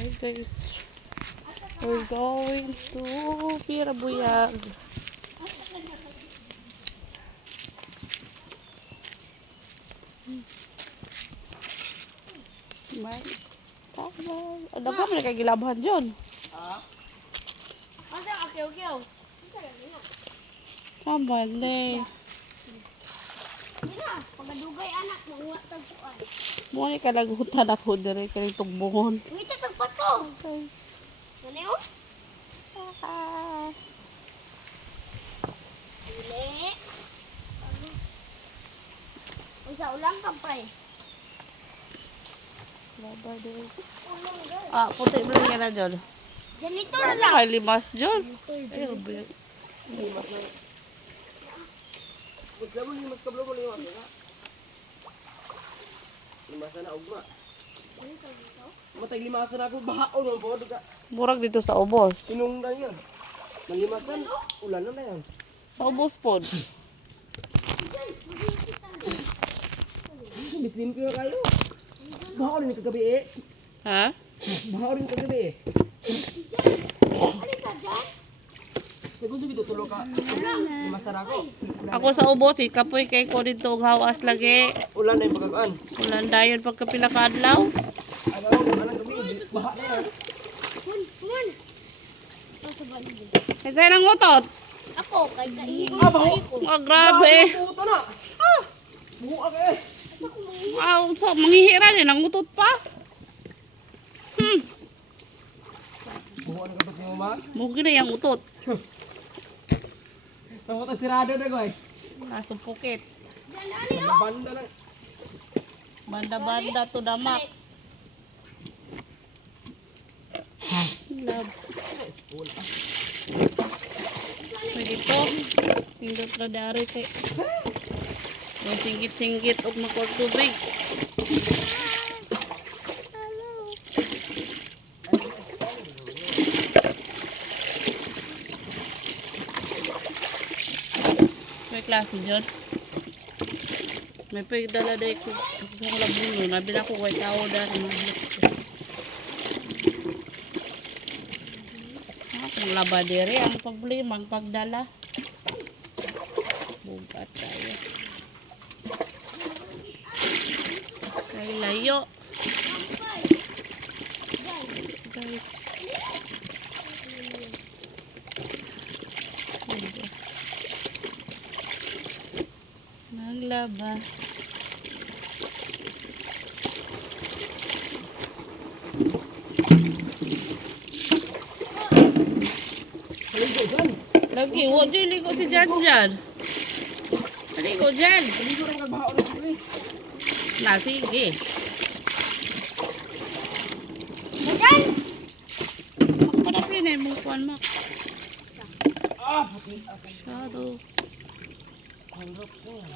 Hi guys, we're going to Pirabuyag. Man, tama. Ano ba may nakagilabahan dyan? Tama na. Pagadugay anak mo tagpuan. Mo ni kalagutan na po dire kay tugbungon. Ngita tagpato. Okay. Ano yun? Dili. Unsa ulang kampay? Laba guys. Ulang gal. Ah, puti mo lang yan na dyan. Janitor Ano lang. kay limas dyan? Ayun ba yun? Gusto mo limas ka mo limas ka? Limasan na ugma. Matay limasan ako bahaon mo po duga. Murag dito sa ubos. Sinungdan yan. Nalimasan, ulan na yan. Sa ubos po. Bislin ko na kayo. Bahaon rin kagabi eh. Ha? Bahaon rin kagabi eh. Ano ka dyan? Segundo dito tulo ka. Limasan ako. Ako sa ubos, kapoy kay ko dito og hawas lagi. Ulan na yung pagkakaan. Ulan dayon pagkapila ka adlaw. Alam gabi, baha na yan. Kuman. Nasa balik. Kasi nang utot. Ako, kay kaihin. Oh, grabe. Puto na. Buak eh. Wow, so manghihira din ang utot pa. Buak na kapag mo ma. Mugi na yung utot. Tapos sirado na ko eh. Nasumpukit. Banda na. Banda-banda to the max. Love. Pwede to. Pindot na dari kay. Yung singgit-singgit og makor tubig. May klase dyan. May pagdala day ko. Ang labuno. Nabila ko kay tao dahil mahal ko. Ang labadere. Ang problema. Ang pagdala. Bugat tayo. Kay layo. Guys. Naglaba. Ligo dyan. Lagi, huwag dyan ligo si Jan Jan. Ligo dyan. Ligo rin kagbahaon na sila eh. Na, sige. Dadan! Panapin na yung mga kuwan, Mak. Ah, puti. Sado. Hanggap ko.